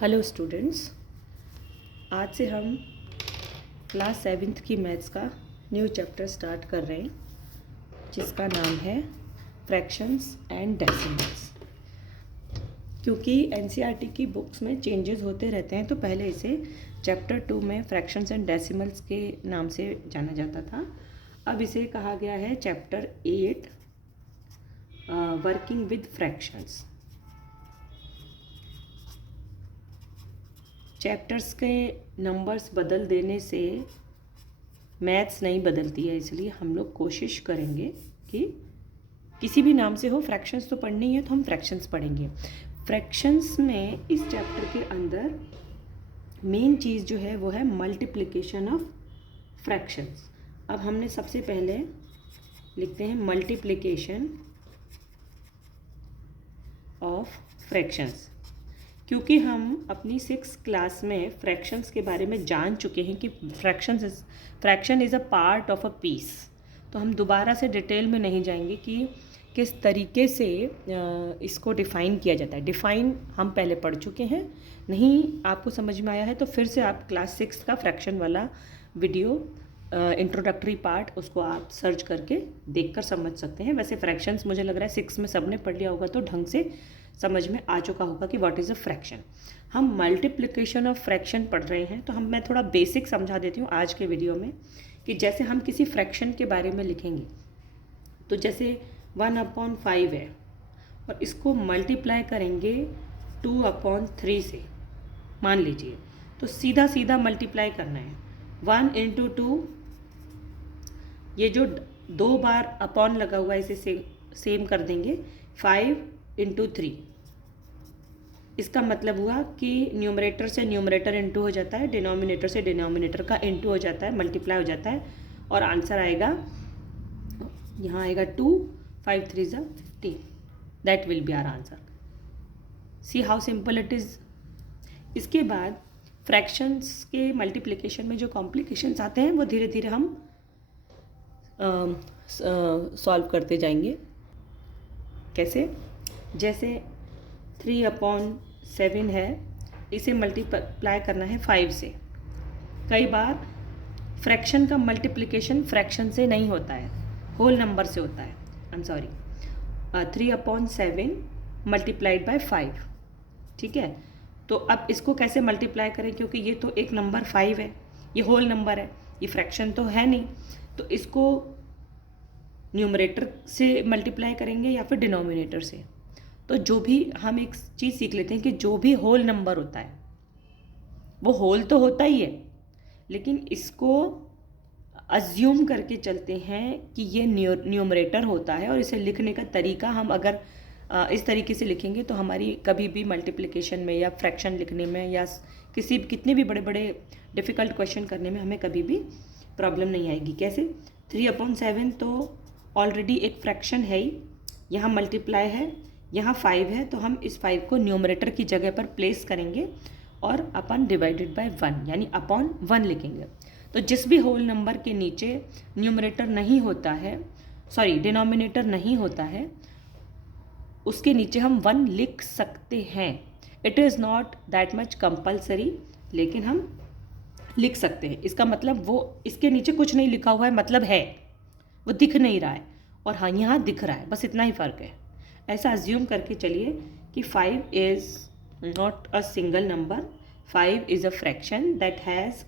Hello students, आज से हम क्लास 7th की मैथ्स का न्यू चैप्टर स्टार्ट कर रहे हैं जिसका नाम है फ्रैक्शंस एंड डेसिमल्स। क्योंकि एनसीईआरटी की बुक्स में चेंजेस होते रहते हैं तो पहले इसे चैप्टर 2 में फ्रैक्शंस एंड डेसिमल्स के नाम से जाना जाता था। अब इसे कहा गया है chapter 8 working with fractions. Chapters के नंबर्स बदल देने से मैथ्स नहीं बदलती है, इसलिए हम लोग कोशिश करेंगे कि किसी भी नाम से हो, फ्रैक्शंस तो पढ़नी है तो हम फ्रैक्शंस पढ़ेंगे। फ्रैक्शंस में इस चैप्टर के अंदर मेन चीज़ जो है वो है मल्टीप्लिकेशन ऑफ फ्रैक्शंस। अब हमने सबसे पहले लिखते हैं मल्टीप्लिकेशन ऑफ फ्रैक्शंस। क्योंकि हम अपनी 6th क्लास में फ्रैक्शंस के बारे में जान चुके हैं कि fraction is a part of a piece, तो हम दोबारा से डिटेल में नहीं जाएंगे कि किस तरीके से इसको डिफ़ाइन किया जाता है। डिफ़ाइन हम पहले पढ़ चुके हैं, नहीं आपको समझ में आया है तो फिर से आप क्लास 6 का फ्रैक्शन वाला वीडियो इंट्रोडक्टरी पार्ट उसको आप सर्च करके देखकर समझ सकते हैं। वैसे फ्रैक्शंस मुझे लग रहा है 6 में सबने पढ़ लिया होगा तो ढंग से समझ में आ चुका होगा कि व्हाट इज़ अ फ्रैक्शन। हम मल्टीप्लिकेशन ऑफ फ्रैक्शन पढ़ रहे हैं तो मैं थोड़ा बेसिक समझा देती हूँ आज के वीडियो में कि जैसे हम किसी फ्रैक्शन के बारे में लिखेंगे तो जैसे 1/5 है और इसको मल्टीप्लाई करेंगे 2/3 से, मान लीजिए, तो सीधा सीधा मल्टीप्लाई करना है। 1 × 2, ये जो 2 बार अपॉन लगा हुआ है इसे सेम कर देंगे। 5 × 3, इसका मतलब हुआ कि न्यूमरेटर से न्यूमरेटर इंटू हो जाता है, डिनोमिनेटर से डिनोमिनेटर का इंटू हो जाता है, मल्टीप्लाई हो जाता है और आंसर आएगा, यहाँ आएगा 2, 5 3 = 15। That will be our answer. See how simple it is. इसके बाद फ्रैक्शंस के मल्टीप्लिकेशन में जो कॉम्प्लिकेशंस आते हैं वो धीरे धीरे हम सॉल्व करते जाएंगे। कैसे? जैसे 3/7 है, इसे मल्टीप्लाई करना है 5 से। कई बार फ्रैक्शन का मल्टीप्लिकेशन फ्रैक्शन से नहीं होता है, होल नंबर से होता है। I am sorry, 3/7 multiplied by 5। ठीक है, तो अब इसको कैसे मल्टीप्लाई करें, क्योंकि ये तो एक नंबर 5 है, ये होल नंबर है, ये फ्रैक्शन तो है नहीं, तो इसको न्यूमरेटर से मल्टीप्लाई करेंगे या फिर डिनोमिनेटर से। तो जो भी हम एक चीज़ सीख लेते हैं कि जो भी होल नंबर होता है वो होल तो होता ही है, लेकिन इसको अज्यूम करके चलते हैं कि ये न्यूमरेटर होता है और इसे लिखने का तरीका हम अगर इस तरीके से लिखेंगे तो हमारी कभी भी मल्टीप्लिकेशन में या फ्रैक्शन लिखने में या कितने भी बड़े बड़े डिफ़िकल्ट क्वेश्चन करने में हमें कभी भी प्रॉब्लम नहीं आएगी। कैसे? 3/7 तो ऑलरेडी एक फ्रैक्शन है ही, यहाँ मल्टीप्लाई है, यहाँ 5 है, तो हम इस 5 को न्यूमरेटर की जगह पर प्लेस करेंगे और अपन डिवाइडेड बाय 1 यानी अपॉन 1 लिखेंगे। तो जिस भी होल नंबर के नीचे न्यूमरेटर नहीं होता है, सॉरी डिनोमिनेटर नहीं होता है, उसके नीचे हम 1 लिख सकते हैं। It is not that much compulsory, लेकिन हम लिख सकते हैं। इसका मतलब वो इसके नीचे कुछ नहीं लिखा हुआ है, मतलब है वो दिख नहीं रहा है, और हाँ यहाँ दिख रहा है, बस इतना ही फ़र्क है। ऐसा अज्यूम करके चलिए कि 5 is not a single number, 5 is a fraction that has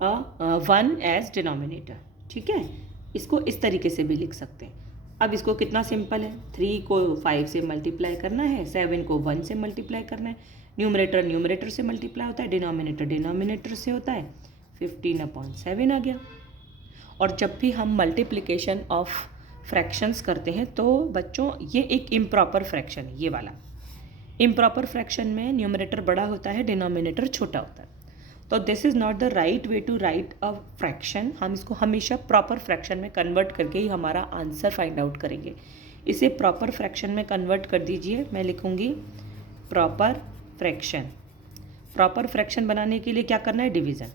a 1 as denominator. ठीक है, इसको इस तरीके से भी लिख सकते हैं। अब इसको कितना सिंपल है, 3 को 5 से मल्टीप्लाई करना है, 7 को 1 से मल्टीप्लाई करना है, न्यूमरेटर से मल्टीप्लाई होता है, डिनोमिनेटर से होता है, 15/7 आ गया। और जब भी हम मल्टीप्लिकेशन ऑफ फ्रैक्शंस करते हैं तो बच्चों ये एक इम्प्रॉपर फ्रैक्शन है, ये वाला इम्प्रॉपर फ्रैक्शन में न्यूमरेटर बड़ा होता है, डिनोमिनेटर छोटा होता है। तो this is not the right way to write a fraction. हम इसको हमेशा प्रॉपर फ्रैक्शन में कन्वर्ट करके ही हमारा आंसर फाइंड आउट करेंगे। इसे प्रॉपर फ्रैक्शन में कन्वर्ट कर दीजिए। मैं लिखूँगी प्रॉपर फ्रैक्शन। प्रॉपर फ्रैक्शन बनाने के लिए क्या करना है, डिवीज़न।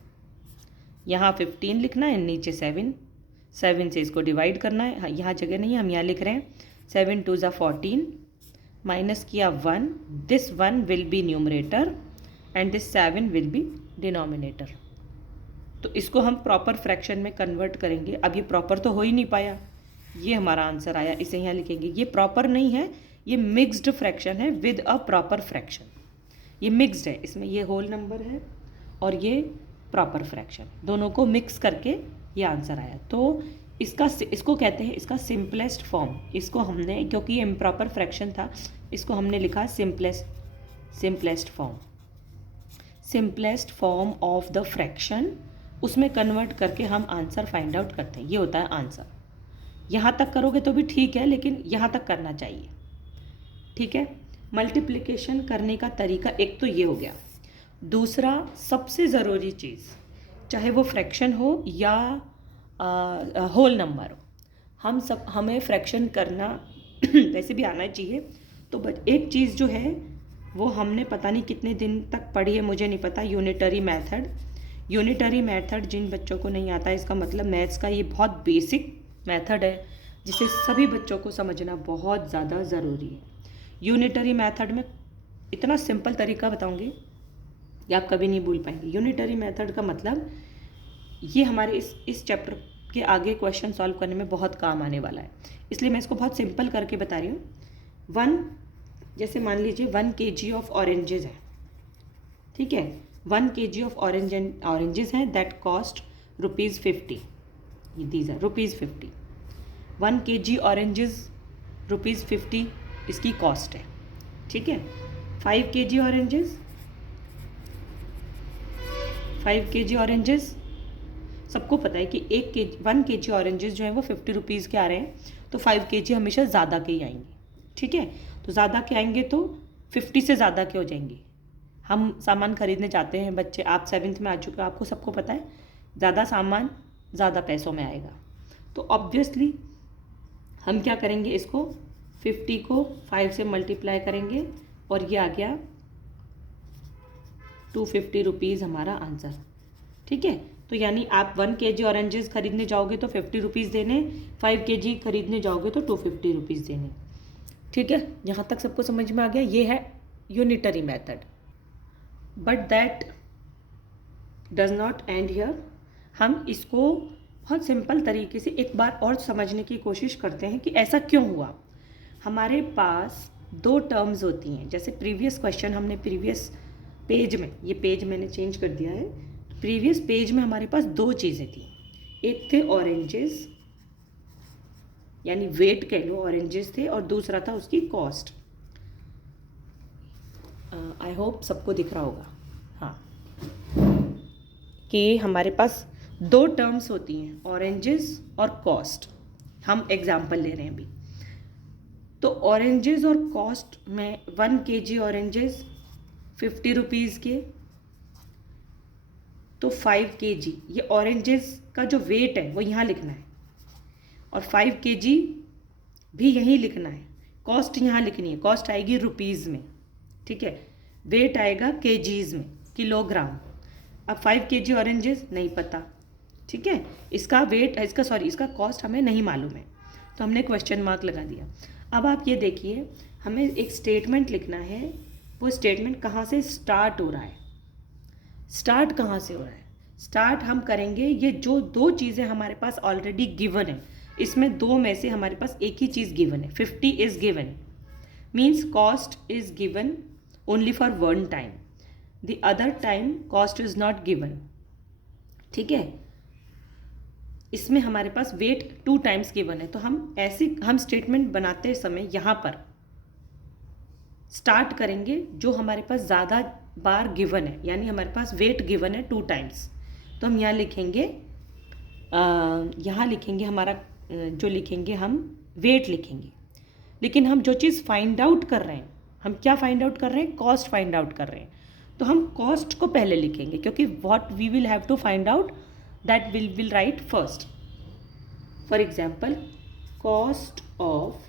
यहाँ 15 लिखना है, नीचे 7 से इसको डिवाइड करना है, यहाँ जगह नहीं है, हम यहाँ लिख रहे हैं 7 2 = 14, माइनस किया 1, this 1 will be numerator and this 7 will be denominator. तो इसको हम प्रॉपर फ्रैक्शन में कन्वर्ट करेंगे। अब ये प्रॉपर तो हो ही नहीं पाया, ये हमारा आंसर आया, इसे यहाँ लिखेंगे। ये प्रॉपर नहीं है, ये मिक्स्ड फ्रैक्शन है विद अ प्रॉपर फ्रैक्शन। ये मिक्स्ड है, इसमें ये होल नंबर है और ये प्रॉपर फ्रैक्शन, दोनों को मिक्स करके ये आंसर आया। तो इसको कहते हैं इसका सिंपलेस्ट फॉर्म। इसको हमने, क्योंकि ये इम्प्रॉपर फ्रैक्शन था, इसको हमने लिखा simplest form of the fraction. उसमें कन्वर्ट करके हम आंसर फाइंड आउट करते हैं, ये होता है आंसर। यहाँ तक करोगे तो भी ठीक है, लेकिन यहाँ तक करना चाहिए, ठीक है। मल्टीप्लिकेशन करने का तरीका एक तो ये हो गया। दूसरा सबसे ज़रूरी चीज़, चाहे वो फ्रैक्शन हो या होल नंबर हो, हमें फ्रैक्शन करना वैसे भी आना चाहिए। तो एक चीज़ जो है वो हमने पता नहीं कितने दिन तक पढ़ी है, मुझे नहीं पता, यूनिटरी मेथड जिन बच्चों को नहीं आता, इसका मतलब मैथ्स का ये बहुत बेसिक मेथड है जिसे सभी बच्चों को समझना बहुत ज़्यादा ज़रूरी है। यूनिटरी मेथड में इतना सिंपल तरीका बताऊंगी कि आप कभी नहीं भूल पाएंगे। यूनिटरी मेथड का मतलब ये हमारे इस चैप्टर के आगे क्वेश्चन सॉल्व करने में बहुत काम आने वाला है, इसलिए मैं इसको बहुत सिंपल करके बता रही हूँ। जैसे मान लीजिए 1 kg ऑफ ऑरेंजेस है, ठीक है। 1 kg ऑफ ऑरेंजेस हैं that cost ₹50। These are ₹50। 1 kg oranges ₹50 इसकी कॉस्ट है, ठीक है। 5 kg ऑरेंजेस सबको पता है कि 1 kg ऑरेंजेस जो है वो ₹50 के आ रहे हैं, तो 5 kg हमेशा ज़्यादा के ही आएंगे, ठीक है। तो ज़्यादा के आएंगे तो 50 से ज़्यादा के हो जाएंगे। हम सामान खरीदने जाते हैं, बच्चे, आप 7th में आ चुके हो, आपको सबको पता है ज़्यादा सामान ज़्यादा पैसों में आएगा। तो ऑब्वियसली हम क्या करेंगे, इसको 50 को 5 से मल्टीप्लाई करेंगे और ये आ गया ₹250 हमारा आंसर, ठीक है। तो यानी आप 1 kg ऑरेंजेस खरीदने जाओगे तो ₹50 देने, 5 kg खरीदने जाओगे तो ₹250 देने, ठीक है। यहाँ तक सबको समझ में आ गया, ये है unitary method. But that does not and here. हम इसको बहुत सिंपल तरीके से एक बार और समझने की कोशिश करते हैं कि ऐसा क्यों हुआ। हमारे पास 2 टर्म्स होती हैं, जैसे प्रीवियस क्वेश्चन हमने प्रीवियस पेज में, ये पेज मैंने चेंज कर दिया है, प्रीवियस पेज में हमारे पास 2 चीज़ें थी। एक थे ऑरेंजेस, यानी वेट कह लो, ऑरेंजेस थे, और दूसरा था उसकी कॉस्ट। आई होप सबको दिख रहा होगा, हाँ, कि हमारे पास 2 टर्म्स होती हैं, ऑरेंजेस और कॉस्ट। हम एग्जाम्पल ले रहे हैं अभी। तो ऑरेंजेस और कॉस्ट में 1 kg ऑरेंजेस ₹50 के, तो 5 kg, ये ऑरेंजेस का जो वेट है वो यहाँ लिखना है, और 5 kg भी यहीं लिखना है। कॉस्ट यहाँ लिखनी है, कॉस्ट आएगी रुपीज़ में, ठीक है। वेट आएगा केजीज़ में, किलोग्राम। अब 5 kg ऑरेंजेस नहीं पता, ठीक है, इसका वेट, इसका कॉस्ट हमें नहीं मालूम है, तो हमने क्वेश्चन मार्क लगा दिया। अब आप ये देखिए, हमें एक स्टेटमेंट लिखना है, वो स्टेटमेंट कहाँ से स्टार्ट हो रहा है, स्टार्ट कहाँ से हो रहा है। स्टार्ट हम करेंगे, ये जो 2 चीज़ें हमारे पास ऑलरेडी गिवन है, इसमें 2 में से हमारे पास एक ही चीज़ गिवन है। 50 is given, means cost is given only for 1 time, the other time cost is not given, ठीक है। इसमें हमारे पास वेट 2 टाइम्स गिवन है, तो हम स्टेटमेंट बनाते समय यहाँ पर स्टार्ट करेंगे जो हमारे पास ज़्यादा बार गिवन है, यानी हमारे पास वेट गिवन है 2 टाइम्स, तो हम यहाँ लिखेंगे हमारा जो लिखेंगे हम वेट लिखेंगे। लेकिन हम जो चीज़ फाइंड आउट कर रहे हैं, हम क्या फाइंड आउट कर रहे हैं, कॉस्ट फाइंड आउट कर रहे हैं, तो हम कॉस्ट को पहले लिखेंगे, क्योंकि what we will have to find out that will write first. For example, cost of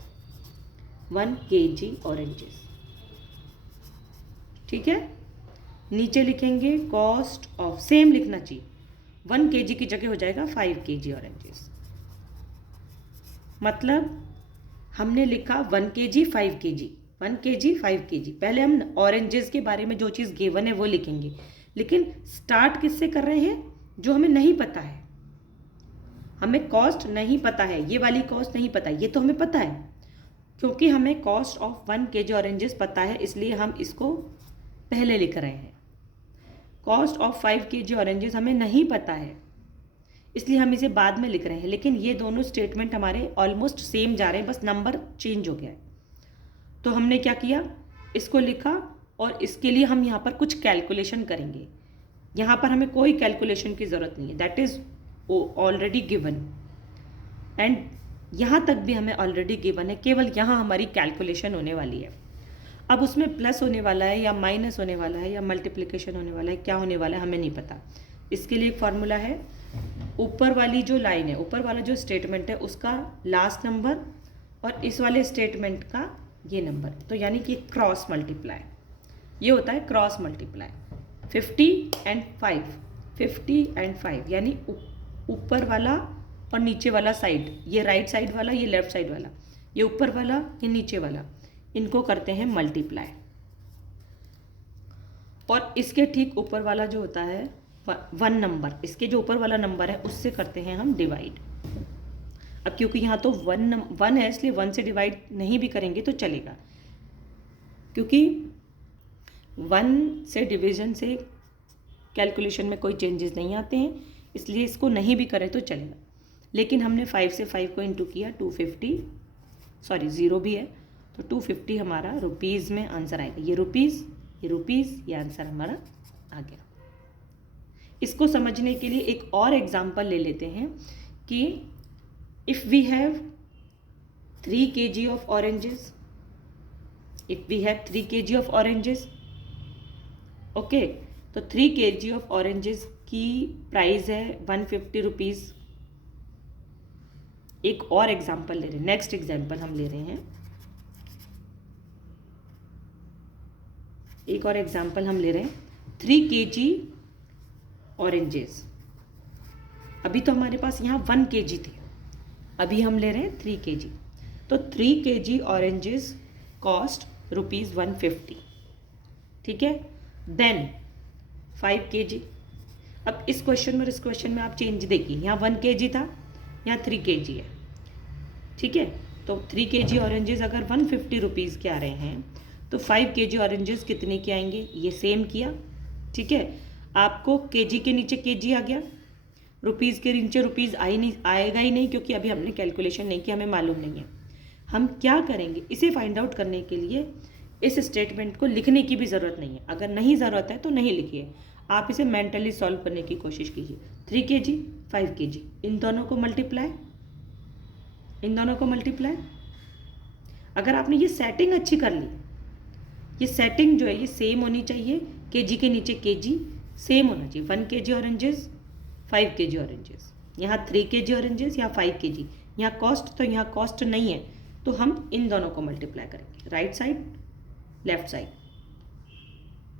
1 kg oranges, ठीक है। नीचे लिखेंगे कॉस्ट ऑफ, सेम लिखना चाहिए, 1 kg की जगह हो जाएगा 5 kg ऑरेंजेस। मतलब हमने लिखा 1 kg 5 kg, 1 kg 5 kg। पहले हम ऑरेंजेस के बारे में जो चीज़ गिवन है वो लिखेंगे, लेकिन स्टार्ट किससे कर रहे हैं? जो हमें नहीं पता है, हमें कॉस्ट नहीं पता है, ये वाली कॉस्ट नहीं पता है, ये तो हमें पता है क्योंकि हमें कॉस्ट ऑफ 1 kg ऑरेंजेस पता है, इसलिए हम इसको पहले लिख रहे हैं। कॉस्ट ऑफ 5 kg ऑरेंजेस हमें नहीं पता है, इसलिए हम इसे बाद में लिख रहे हैं। लेकिन ये दोनों स्टेटमेंट हमारे ऑलमोस्ट सेम जा रहे हैं, बस नंबर चेंज हो गया है। तो हमने क्या किया, इसको लिखा और इसके लिए हम यहाँ पर कुछ कैलकुलेशन करेंगे। यहाँ पर हमें कोई कैलकुलेशन की ज़रूरत नहीं है, that is already given, and यहाँ तक भी हमें ऑलरेडी गिवन है, केवल यहाँ हमारी कैलकुलेशन होने वाली है। अब उसमें प्लस होने वाला है या माइनस होने वाला है या मल्टीप्लिकेशन होने वाला है, क्या होने वाला है हमें नहीं पता। इसके लिए एक फार्मूला है, ऊपर वाली जो लाइन है, ऊपर वाला जो स्टेटमेंट है उसका लास्ट नंबर और इस वाले स्टेटमेंट का ये नंबर, तो यानी कि क्रॉस मल्टीप्लाई, ये होता है क्रॉस मल्टीप्लाई। 50 and 5, 50 and 5 यानी ऊपर वाला और नीचे वाला साइड, ये राइट साइड वाला, ये लेफ्ट साइड वाला, ये ऊपर वाला, ये नीचे वाला, इनको करते हैं मल्टीप्लाई। और इसके ठीक ऊपर वाला जो होता है 1 नंबर, इसके जो ऊपर वाला नंबर है उससे करते हैं हम डिवाइड। अब क्योंकि यहाँ तो 1 है इसलिए 1 से डिवाइड नहीं भी करेंगे तो चलेगा, क्योंकि 1 से डिवीजन से कैलकुलेशन में कोई चेंजेस नहीं आते हैं, इसलिए इसको नहीं भी करें तो चलेगा। लेकिन हमने 5 से 5 को इंटू किया, 250, सॉरी 0 भी है तो 250 हमारा रुपीज़ में आंसर आएगा। ये रुपीज़, ये रुपीज़, ये आंसर हमारा आ गया। इसको समझने के लिए एक और एग्जांपल ले लेते हैं कि if we have 3 kg of oranges, if we have 3 kg of oranges, okay, तो 3 kg ऑफ ऑरेंजेस की प्राइस है 150 रुपीज़। एक और एग्जांपल ले रहे हैं, नेक्स्ट एग्जांपल हम ले रहे हैं, एक और एग्जांपल हम ले रहे हैं 3 kg ऑरेंजेस। अभी तो हमारे पास यहाँ 1 kg थे, अभी हम ले रहे हैं 3 kg। तो 3 kg ऑरेंजेस कॉस्ट ₹150, ठीक है। देन 5 kg, अब इस क्वेश्चन में और इस क्वेश्चन में आप चेंज देखिए, यहाँ 1 kg था, यहाँ 3 kg है, ठीक है। तो 3 kg ऑरेंजेस अगर 150 रुपीज़ के आ रहे हैं तो 5 kg ऑरेंजेस कितने के आएंगे, ये सेम किया, ठीक है। आपको kg के नीचे kg आ गया, रुपीज़ के नीचे रुपीज़ आएगा ही नहीं, क्योंकि अभी हमने कैलकुलेशन नहीं किया, हमें मालूम नहीं है। हम क्या करेंगे, इसे फाइंड आउट करने के लिए इस स्टेटमेंट को लिखने की भी ज़रूरत नहीं है। अगर नहीं ज़रूरत है तो नहीं लिखिए, आप इसे मेंटली सॉल्व करने की कोशिश कीजिए। 3 kg 5 kg, इन दोनों को मल्टीप्लाई, इन दोनों को मल्टीप्लाई। अगर आपने ये सेटिंग अच्छी कर ली, ये सेटिंग जो है ये सेम होनी चाहिए, kg के नीचे kg सेम होना चाहिए। 1 kg ऑरेंजेस 5 kg ऑरेंजेस, यहाँ 3 kg ऑरेंजेस, यहाँ 5 kg, यहाँ कॉस्ट तो यहाँ कॉस्ट नहीं है, तो हम इन दोनों को मल्टीप्लाई करेंगे। Right side left side,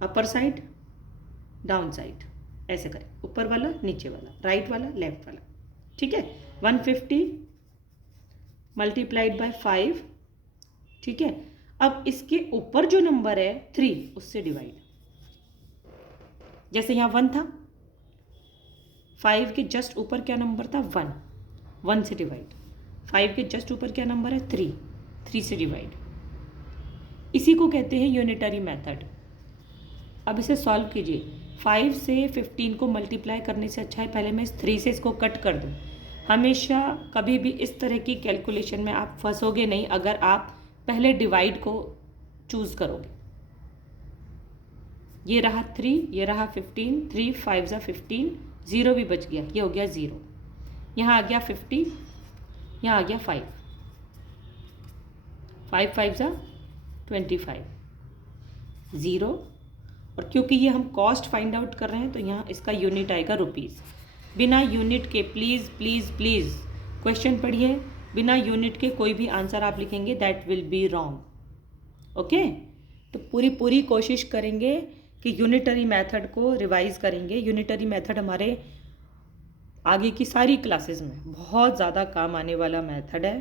upper side down side, ऐसे करें, ऊपर वाला नीचे वाला, राइट वाला लेफ्ट वाला, ठीक है। 150 मल्टीप्लाइड बाय 5, ठीक है। अब इसके ऊपर जो नंबर है 3, उससे डिवाइड, जैसे यहाँ 1 था, 5 के जस्ट ऊपर क्या नंबर था 1, 1 से डिवाइड। 5 के जस्ट ऊपर क्या नंबर है 3, 3 से डिवाइड। इसी को कहते हैं यूनिटरी मेथड। अब इसे सॉल्व कीजिए। 5 से 15 को मल्टीप्लाई करने से अच्छा है पहले मैं इस 3 से इसको कट कर दूं। हमेशा कभी भी इस तरह की कैलकुलेशन में आप फंसोगे नहीं अगर आप पहले डिवाइड को चूज़ करोगे। ये रहा 3, ये रहा 15, 3 5 ज़ा 15, 0 भी बच गया, ये हो गया 0। यहाँ आ गया 50, यहाँ आ गया 5, 5 5 ज़ा 25, 0। और क्योंकि ये हम कॉस्ट फाइंड आउट कर रहे हैं तो यहाँ इसका यूनिट आएगा रुपीज़। बिना यूनिट के प्लीज़ प्लीज़ प्लीज़ क्वेश्चन पढ़िए, बिना यूनिट के कोई भी आंसर आप लिखेंगे that will be wrong. Okay, तो पूरी कोशिश करेंगे कि यूनिटरी मेथड को रिवाइज करेंगे। यूनिटरी मेथड हमारे आगे की सारी क्लासेस में बहुत ज़्यादा काम आने वाला मेथड है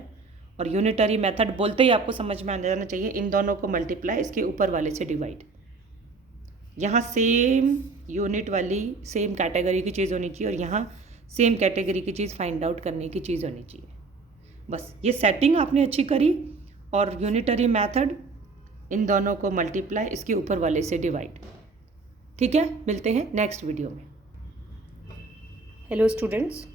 और यूनिटरी मेथड बोलते ही आपको समझ में आ जाना चाहिए, इन दोनों को मल्टीप्लाई इसके ऊपर वाले से डिवाइड। यहाँ सेम यूनिट वाली सेम कैटेगरी की चीज़ होनी चाहिए और यहाँ सेम कैटेगरी की चीज़ फाइंड आउट करने की चीज़ होनी चाहिए। बस ये सेटिंग आपने अच्छी करी और यूनिटरी मेथड इन दोनों को मल्टीप्लाई इसके ऊपर वाले से डिवाइड। ठीक है, मिलते हैं नेक्स्ट वीडियो में। Hello students,